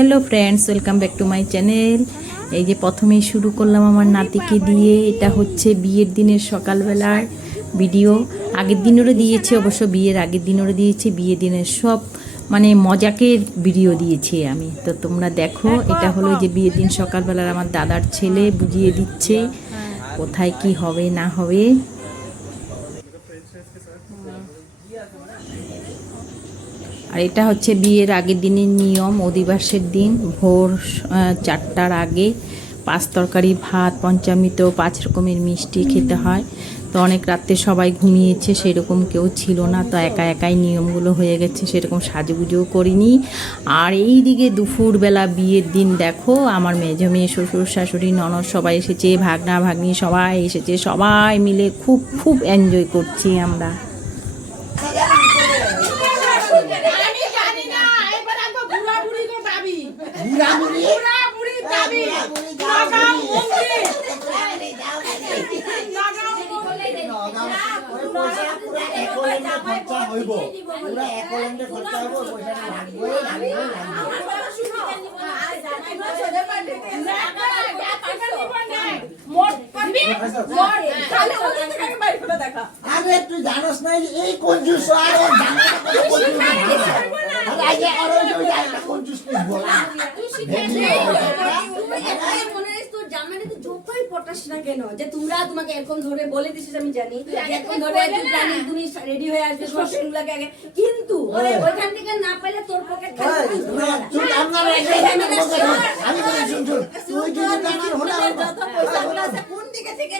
Hello friends, welcome back to my channel. এই যে প্রথমেই শুরু করলাম আমার নাতিকে দিয়ে। এটা হচ্ছে বিয়ের দিনের সকালবেলার ভিডিও। আগের দিনেরও দিয়েছি, অবশ্য বিয়ের আগের দিনেরও দিয়েছি, বিয়ের দিনের সব মানে মজাকের ভিডিও দিয়েছি আমি। তো তোমরা দেখো, এটা হলো যে বিয়ের দিন সকালবেলার আমার দাদার ছেলে বুঝিয়ে দিচ্ছে কোথায় কি হবে না হবে। আর এটা হচ্ছে বিয়ের আগের দিনের নিয়ম। অধিবাসের দিন ভোর 4টার আগে 5 তরকারি ভাত, পঞ্চামৃত, 5 রকমের মিষ্টি খেতে হয়। তো অনেক রাত্রে সবাই ঘুমিয়েছে, সেরকম কেউ ছিল না, তো একা একাই নিয়মগুলো হয়ে গেছে, সেরকম সাজুগুজুও করিনি। আর এই দিকে দুপুরবেলা বিয়ের দিন দেখো, আমার মেজো মেয়ে, শ্বশুর শাশুড়ি, ননদ সবাই এসেছে, ভাগনা ভাগ্নি সবাই এসেছে, সবাই মিলে খুব খুব এনজয় করছি আমরা। আরে তুই জানোস না এই কঞ্জুস আর ওর জামাটা কঞ্জুস বলা কেন যে তোমরা তোমাকে এরকম ধরে বলে দিছিস, আমি জানি এরকম ধরে তুমি রেডি হয়ে আসবে সবগুলোকে আগে, কিন্তু ওইখান থেকে না পাইলে তোর পকেট খালি কোন দিকে থেকে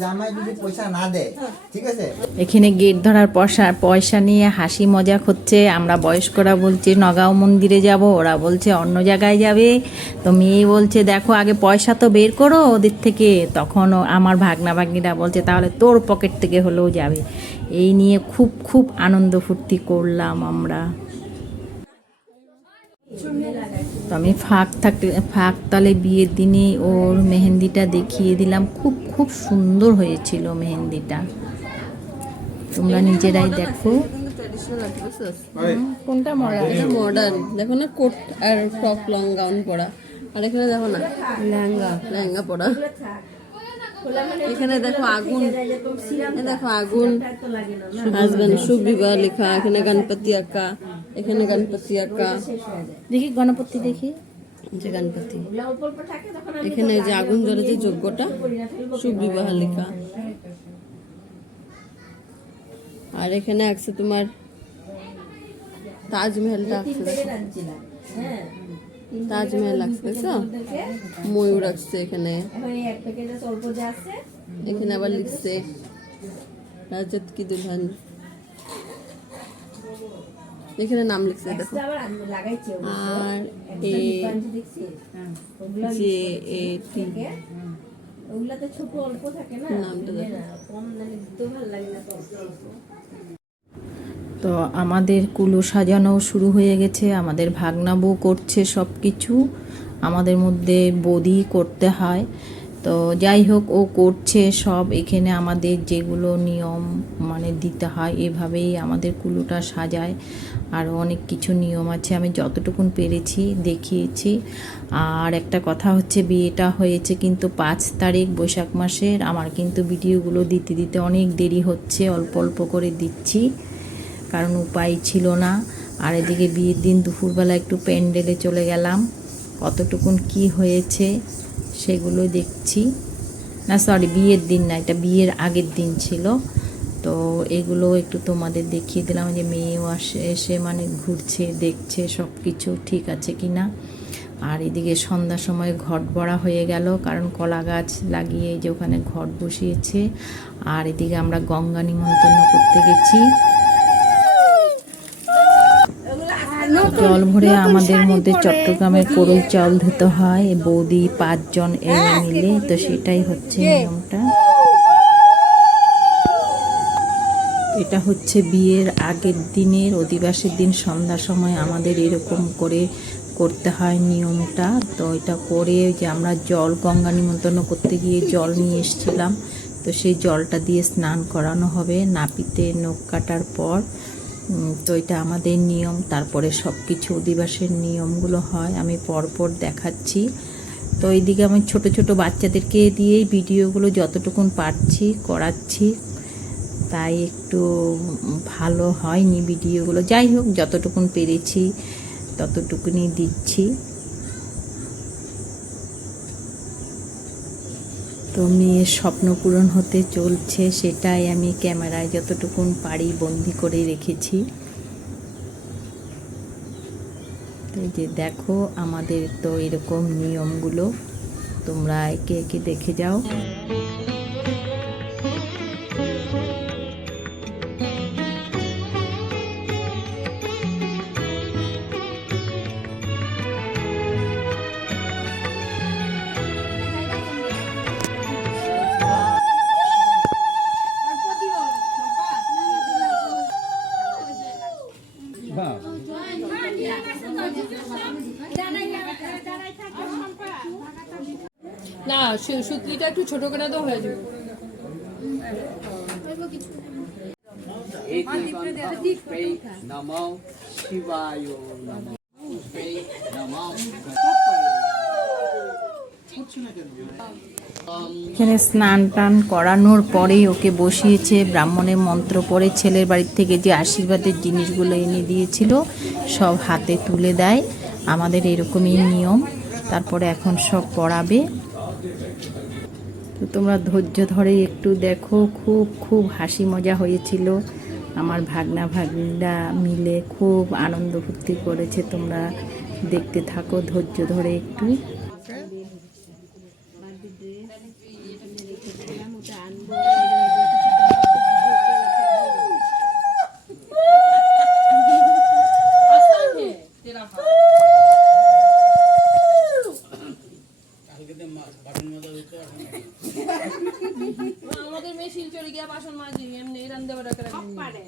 জামাই যদি পয়সা না দেয়, ঠিক আছে। এখানে গেট ধরার পয়সা নিয়ে হাসি মজাক হচ্ছে। আমরা বয়স্করা বলছি নগাঁও মন্দিরে যাব, ওরা বলছে অন্য জায়গায় যাবে। তো মেয়ে বলছে দেখো আগে পয়সা তো বের করো ওদের থেকে। তখন আমার ভাগনা ভাগ্নিরা বলছে তাহলে তোর পকেট থেকে হলেও যাবে। এই নিয়ে খুব খুব আনন্দ ফুর্তি করলাম আমরা। তো আমি ফাঁক তালে বিয়ের দিনে ওর মেহেন্দিটা দেখিয়ে দিলাম। খুব খুব সুন্দর হয়েছিল মেহেন্দিটা, তোমরা নিজেরাই দেখো। কোনটা মডার্ন দেখো না, কোট আর টপ লং গাউন পরা। আর এখানে দেখো না লেহেঙ্গা পরা। এখানে দেখো আগুন, দেখো আগুন, হাজবেন্ড শুভ বিবাহ লেখা। এখানে গণপতি আঁকা, এখানে গণপতি আঁকা। দেখি গণপতি, দেখি যে গণপতি। এখানে যে আগুন জ্বলে যে যজ্ঞটা, শুভ বিবাহ লেখা। আর এখানে আছে তোমার তাজমহলটা আছে, তাজমহল লাগছে দেখছো, ময়ূর আসছে এখানে। এখানে আবার লিখছে রাজত কি দুলহান, এখানে নাম লিখছে দেখো। আর নামটা দেখো। তো আমাদের কুলো সাজানো শুরু হয়ে গেছে। আমাদের ভাগনা বউ করছে সব কিছু, আমাদের মধ্যে বৌদি করতে হয়। তো যাই হোক, ও করছে সব। এখানে আমাদের যেগুলো নিয়ম মানে দিতে হয়, এভাবেই আমাদের কুলোটা সাজায়। আরও অনেক কিছু নিয়ম আছে, আমি যতটুকুন পেরেছি দেখিয়েছি। আর একটা কথা হচ্ছে, বিয়েটা হয়েছে কিন্তু 5 তারিখ বৈশাখ মাসের। আমার কিন্তু ভিডিওগুলো দিতে দিতে অনেক দেরি হচ্ছে, অল্প অল্প করে দিচ্ছি, কারণ উপায় ছিল না। আর এদিকে বিয়ের দিন দুপুরবেলা একটু প্যান্ডেলে চলে গেলাম, কতটুকুন কি হয়েছে সেগুলো দেখছি। না সরি, বিয়ের দিন না, এটা বিয়ের আগের দিন ছিল। তো এগুলো একটু তোমাদের দেখিয়ে দিলাম, যে মেয়েও এসে মানে ঘুরছে, দেখছে সব কিছু ঠিক আছে কি না। আর এদিকে সন্ধ্যার সময় ঘট বড়া হয়ে গেল, কারণ কলা গাছ লাগিয়ে যে ওখানে ঘট বসিয়েছে। আর এদিকে আমরা গঙ্গা নিমন্ত্রণ করতে গেছি। জল ভরে আমাদের মধ্যে চট্টগ্রামের করই চাউল ধুতে হয়, বৌদি 5 জন এরা মিলে। তো সেটাই হচ্ছে নিয়মটা। এটা হচ্ছে বিয়ের আগের দিনের অধিবাসের দিন সন্ধ্যার সময় আমাদের এরকম করে করতে হয় নিয়মটা। তো এটা করে যে আমরা জল গঙ্গা নিমন্ত্রণ করতে গিয়ে জল নিয়ে এসেছিলাম, তো সেই জলটা দিয়ে স্নান করানো হবে নাপিতে নখ কাটার পর। তো এটা আমাদের নিয়ম। তারপরে সব কিছু অধিবাসের নিয়মগুলো হয়, আমি পরপর দেখাচ্ছি। তো এইদিকে আমি ছোট ছোট বাচ্চাদেরকে দিয়েই ভিডিওগুলো যতটুকুন পারছি করাচ্ছি, তাই একটু ভালো হয়নি ভিডিওগুলো। যাই হোক, যতটুকুন পেরেছি ততটুকুনি দিচ্ছি। তো মেয়ের স্বপ্ন পূরণ হতে চলছে, সেটাই আমি ক্যামেরায় যতটুকুন পারি বন্দি করে রেখেছি। তো এই যে দেখো, আমাদের তো এরকম নিয়মগুলো, তোমরা একে একে দেখে যাও। না সুতলিটা একটু ছোট করে তো হয়ে যাবে। এখানে স্নান টান করানোর পরেই ওকে বসিয়েছে, ব্রাহ্মণের মন্ত্র পড়ে ছেলের বাড়ির থেকে যে আশীর্বাদের জিনিসগুলো এনে দিয়েছিল সব হাতে তুলে দেয়, আমাদের এরকমই নিয়ম। তারপরে এখন সব পড়াবে। তো তোমরা ধৈর্য ধরে একটু দেখো, খুব খুব হাসি মজা হয়েছিল। আমার ভাগনা ভাগ্নিরা মিলে খুব আনন্দ ফুর্তি করেছে, তোমরা দেখতে থাকো ধৈর্য ধরে একটু। আমাদের মেয়ে শিলচরে গিয়া বাসন মাজি, এমনি রান্না বাড়া করে সব পারে,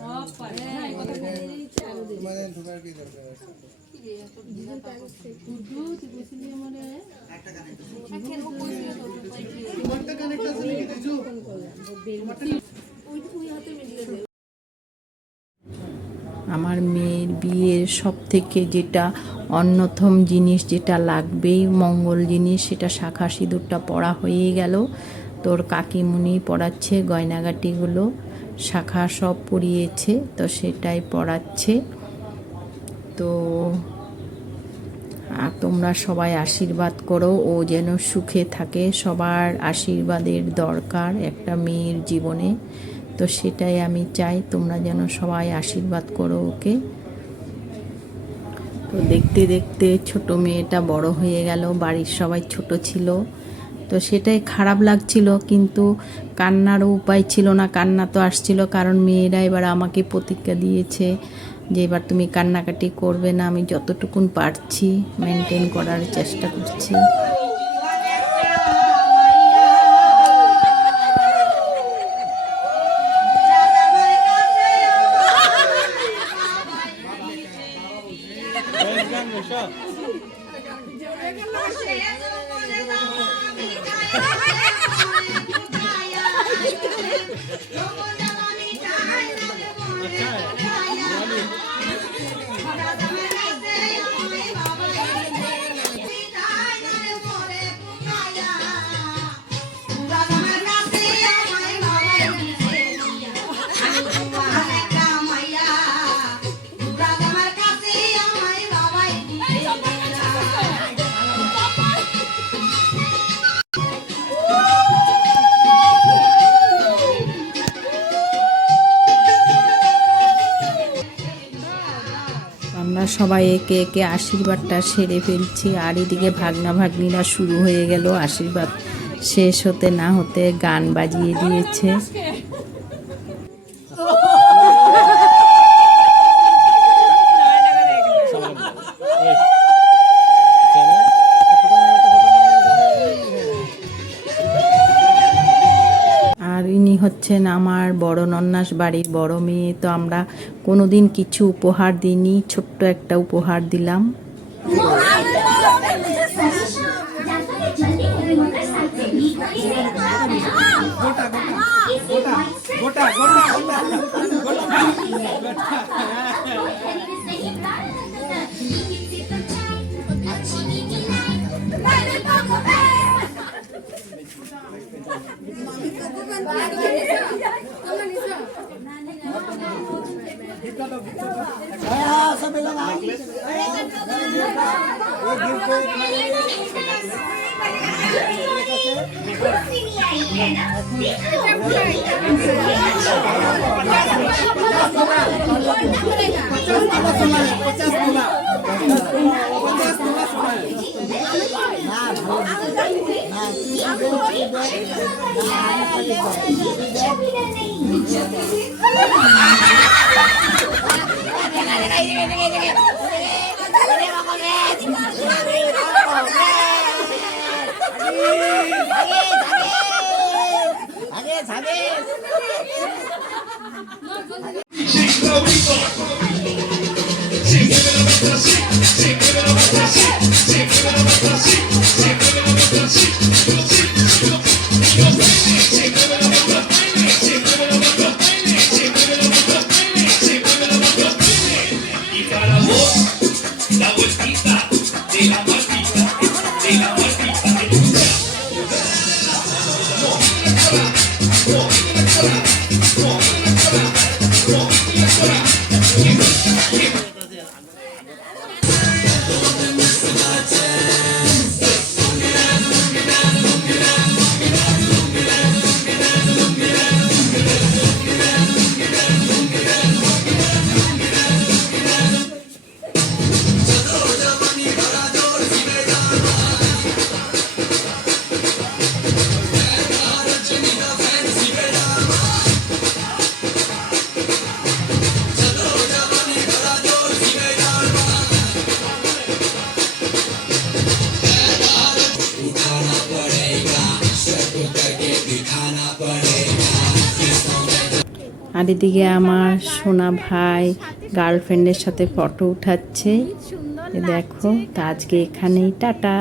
সব পারে। হ্যাঁ, এই কথা বলে দিচ্ছি আমাদের মানে ঢোকার কি দরকার আছে? আমার মেয়ের বিয়ের সব থেকে যেটা অন্যতম জিনিস, যেটা লাগবেই মঙ্গল জিনিস, সেটা শাঁখা সিঁদুরটা পরা হয়ে গেল। তোর কাকিমুনি পরাচ্ছে গয়নাগাটিগুলো, শাঁখা সব পরিয়েছে, তো সেটাই পরাচ্ছে। তো তোমরা সবাই আশীর্বাদ করো, ও যেন সুখে থাকে। সবার আশীর্বাদের দরকার একটা মেয়ের জীবনে, তো সেটাই আমি চাই, তোমরা যেন সবাই আশীর্বাদ করো ওকে। তো দেখতে দেখতে ছোট মেয়েটা বড় হয়ে গেল, বাড়ির সবাই ছোট ছিল, তো সেটাই খারাপ লাগছিল, কিন্তু কান্নারও উপায় ছিল না। কান্না তো আসছিল, কারণ মেয়েরা এবার আমাকে প্রতিজ্ঞা দিয়েছে যে এবার তুমি কান্নাকাটি করবে না। আমি যতটুকুন পারছি মেনটেন করার চেষ্টা করছি। আমরা সবাই একে একে আশীর্বাদটা সেরে ফেলছি, আর এদিকে ভাগনা ভাগ্নিরা শুরু হয়ে গেল। আশীর্বাদ শেষ হতে না হতে গান বাজিয়ে দিয়েছে। আর ইনি হচ্ছেন আমার বড় নন্নাস বাড়ির বড় মেয়ে। তো আমরা কোনোদিন কিছু উপহার দিইনি, ছোট্ট একটা উপহার দিলাম। গোটা গোটা গোটা सब लोग आओ আর এদিকে আমার সোনা ভাই গার্লফ্রেন্ডের সাথে ফটো উঠাচ্ছে। দেখো, তা আজকে এখানেই টাটা।